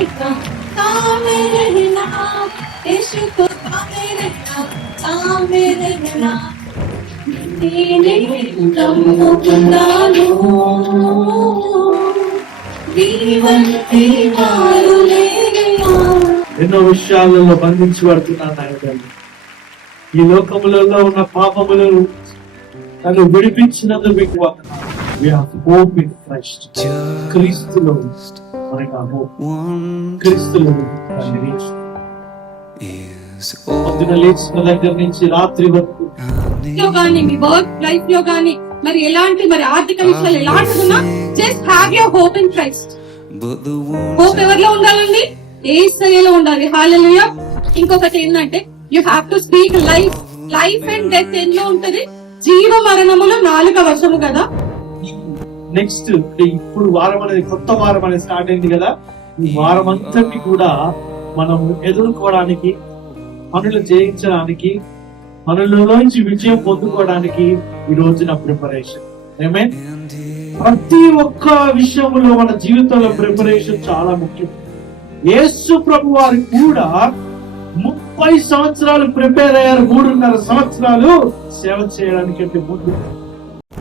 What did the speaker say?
सामने रहना यीशु को सामने रहना सामने रहना तेरे कमों जीवन की दारू ले गया ఎన్నో విషయాలలో బంధించబడుతున్నాను ఆయన. ఈ లోకములలో ఉన్న పాపములను నన్ను విడిపించినందుకు మీకు వందనాలు. We have hope in Christ. క్రీస్తులో మనకు ఆ hope. క్రీస్తులో మన నిరీక్షణ. పొద్దున లేచిన దగ్గర నుంచి రాత్రి వరకు లో గానీ మీ వర్క్ లైఫ్ లో గానీ మరి ఎలాంటి మరి ఆర్థిక విషయాలు ఎలాంటిదిన్నా just have your hope in Christ. Hope ఎవరిలో ఉండాలండి? యేసయ్యలో ఉండాలి. హల్లెలూయా. ఇంకొకటి ఏంటంటే you have to speak life. Life and death ఎన్నో ఉంటది, జీవ మరణములు 4వ వశము కదా. నెక్స్ట్ ఇప్పుడు వారం అనేది కొత్త వారం అనేది స్టార్ట్ అయింది కదా. ఈ వారం అంతటి కూడా మనం ఎదుర్కోవడానికి, పనులు జయించడానికి, పనులలోంచి విజయం పొందుకోవడానికి ఈ రోజున ప్రిపరేషన్. ఆమేన్. ప్రతి ఒక్క విషయంలో మన జీవితంలో ప్రిపరేషన్ చాలా ముఖ్యం. యేసు ప్రభు వారు కూడా 30 సంవత్సరాలు ప్రిపేర్ అయ్యారు. 3.5 సంవత్సరాలు సేవ చేయడానికి ముందు